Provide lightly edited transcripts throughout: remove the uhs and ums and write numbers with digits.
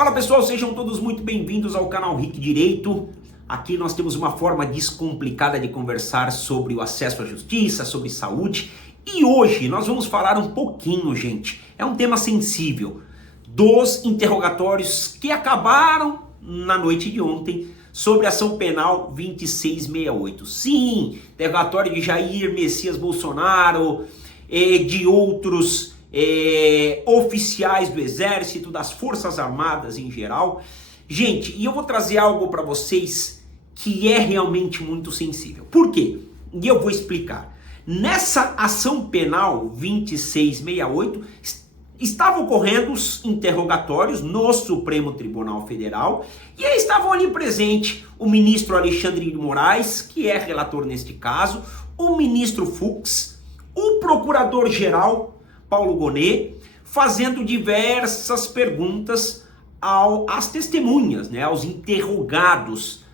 Fala pessoal, sejam todos muito bem-vindos ao canal Rick Direito. Aqui nós temos uma forma descomplicada de conversar sobre o acesso à justiça, sobre saúde. E hoje nós vamos falar um pouquinho, gente, é um tema sensível, dos interrogatórios que acabaram na noite de ontem sobre a ação penal 2668. Sim, interrogatório de Jair Messias Bolsonaro, de outros oficiais do Exército, das Forças Armadas em geral. Gente, e eu vou trazer algo para vocês que é realmente muito sensível. Por quê? E eu vou explicar. Nessa ação penal 2668, estavam ocorrendo os interrogatórios no Supremo Tribunal Federal e aí estavam ali presente o ministro Alexandre de Moraes, que é relator neste caso, o ministro Fux, o procurador-geral Paulo Gonet, fazendo diversas perguntas às testemunhas, né, aos interrogados.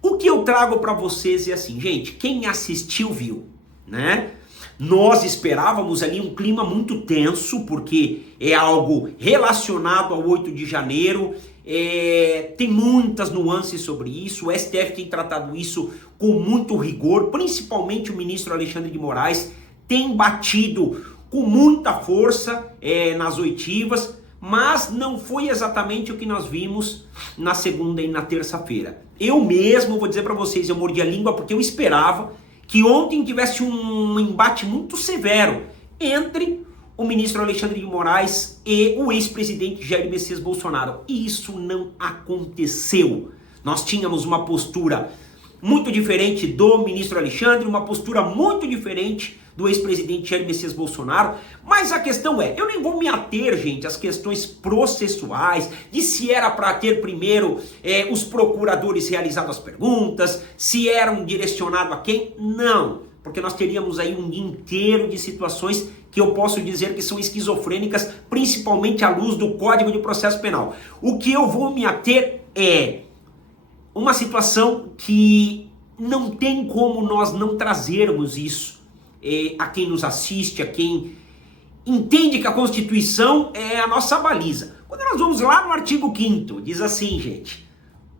O que eu trago para vocês é assim, gente, quem assistiu viu, né? Nós esperávamos ali um clima muito tenso, porque é algo relacionado ao 8 de janeiro, tem muitas nuances sobre isso, o STF tem tratado isso com muito rigor, principalmente o ministro Alexandre de Moraes tem batido com muita força nas oitivas, mas não foi exatamente o que nós vimos na segunda e na terça-feira. Eu mesmo, vou dizer para vocês, eu mordi a língua porque eu esperava que ontem tivesse um embate muito severo entre o ministro Alexandre de Moraes e o ex-presidente Jair Messias Bolsonaro. E isso não aconteceu. Nós tínhamos uma postura muito diferente do ministro Alexandre, uma postura muito diferente do ex-presidente Jair Messias Bolsonaro, mas a questão é, eu nem vou me ater, gente, às questões processuais, de se era para ter primeiro os procuradores realizado as perguntas, se eram direcionado a quem, não, porque nós teríamos aí um dia inteiro de situações que eu posso dizer que são esquizofrênicas, principalmente à luz do Código de Processo Penal. O que eu vou me ater é uma situação que não tem como nós não trazermos isso a quem nos assiste, a quem entende que a Constituição é a nossa baliza. Quando nós vamos lá no artigo 5º, diz assim, gente,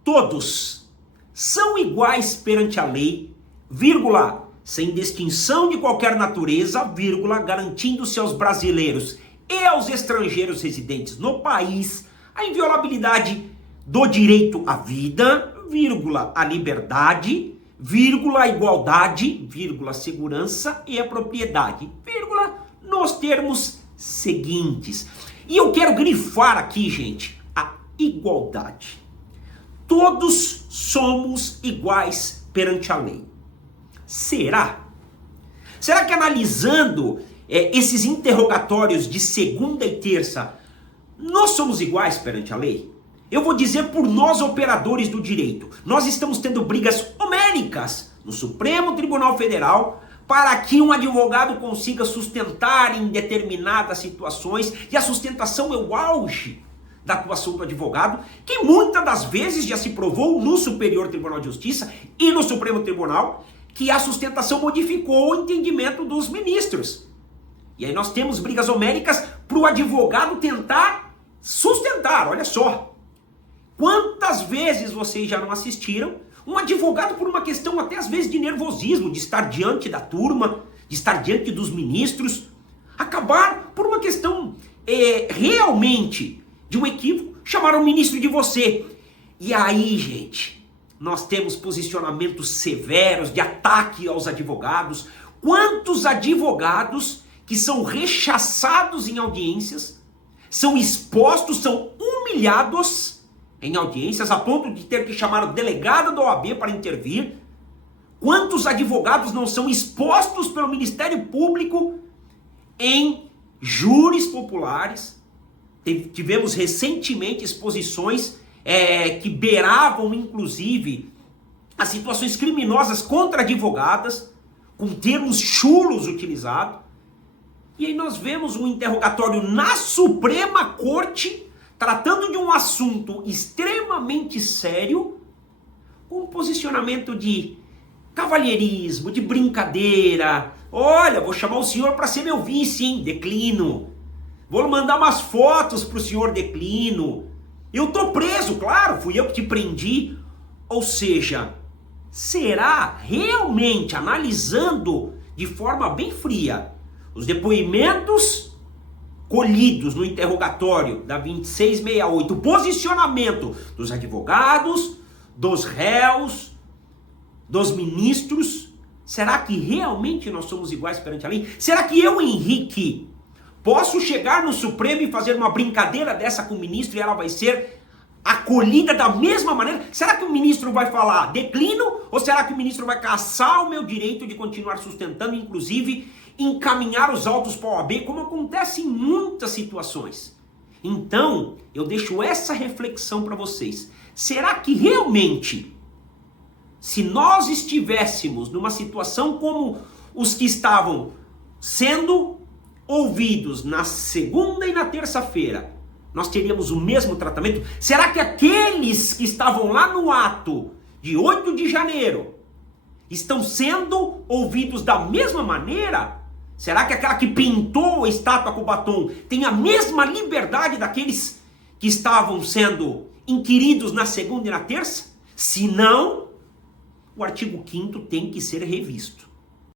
todos são iguais perante a lei, vírgula, sem distinção de qualquer natureza, vírgula, garantindo-se aos brasileiros e aos estrangeiros residentes no país a inviolabilidade do direito à vida, vírgula, à liberdade, vírgula, a igualdade, vírgula, segurança e a propriedade, vírgula, nos termos seguintes. E eu quero grifar aqui, gente, a igualdade. Todos somos iguais perante a lei. Será? Será que analisando esses interrogatórios de segunda e terça, nós somos iguais perante a lei? Eu vou dizer por nós operadores do direito, nós estamos tendo brigas homéricas no Supremo Tribunal Federal para que um advogado consiga sustentar em determinadas situações, e a sustentação é o auge da atuação do advogado, que muitas das vezes já se provou no Superior Tribunal de Justiça e no Supremo Tribunal, que a sustentação modificou o entendimento dos ministros. E aí nós temos brigas homéricas para o advogado tentar sustentar, olha só. Quantas vezes vocês já não assistiram um advogado por uma questão até às vezes de nervosismo, de estar diante da turma, de estar diante dos ministros, acabar por uma questão realmente de um equívoco, chamaram o ministro de você. E aí, gente, nós temos posicionamentos severos de ataque aos advogados. Quantos advogados que são rechaçados em audiências, são expostos, são humilhados em audiências, a ponto de ter que chamar o delegado da OAB para intervir? Quantos advogados não são expostos pelo Ministério Público em júris populares? Tivemos recentemente exposições que beiravam, inclusive, as situações criminosas contra advogadas, com termos chulos utilizados. E aí nós vemos um interrogatório na Suprema Corte, tratando de um assunto extremamente sério, com um posicionamento de cavalheirismo, de brincadeira. Olha, vou chamar o senhor para ser meu vice, hein? Declino. Vou mandar umas fotos para o senhor, declino. Eu tô preso, claro, fui eu que te prendi. Ou seja, será realmente, analisando de forma bem fria os depoimentos colhidos no interrogatório da 2668, o posicionamento dos advogados, dos réus, dos ministros, será que realmente nós somos iguais perante a lei? Será que eu, Henrique, posso chegar no Supremo e fazer uma brincadeira dessa com o ministro e ela vai ser acolhida da mesma maneira? Será que o ministro vai falar declino? Ou será que o ministro vai caçar o meu direito de continuar sustentando, inclusive encaminhar os autos para a OAB, como acontece em muitas situações? Então, eu deixo essa reflexão para vocês. Será que realmente, se nós estivéssemos numa situação como os que estavam sendo ouvidos na segunda e na terça-feira, nós teríamos o mesmo tratamento? Será que aqueles que estavam lá no ato de 8 de janeiro estão sendo ouvidos da mesma maneira? Será que aquela que pintou a estátua com o batom tem a mesma liberdade daqueles que estavam sendo inquiridos na segunda e na terça? Se não, o artigo 5º tem que ser revisto.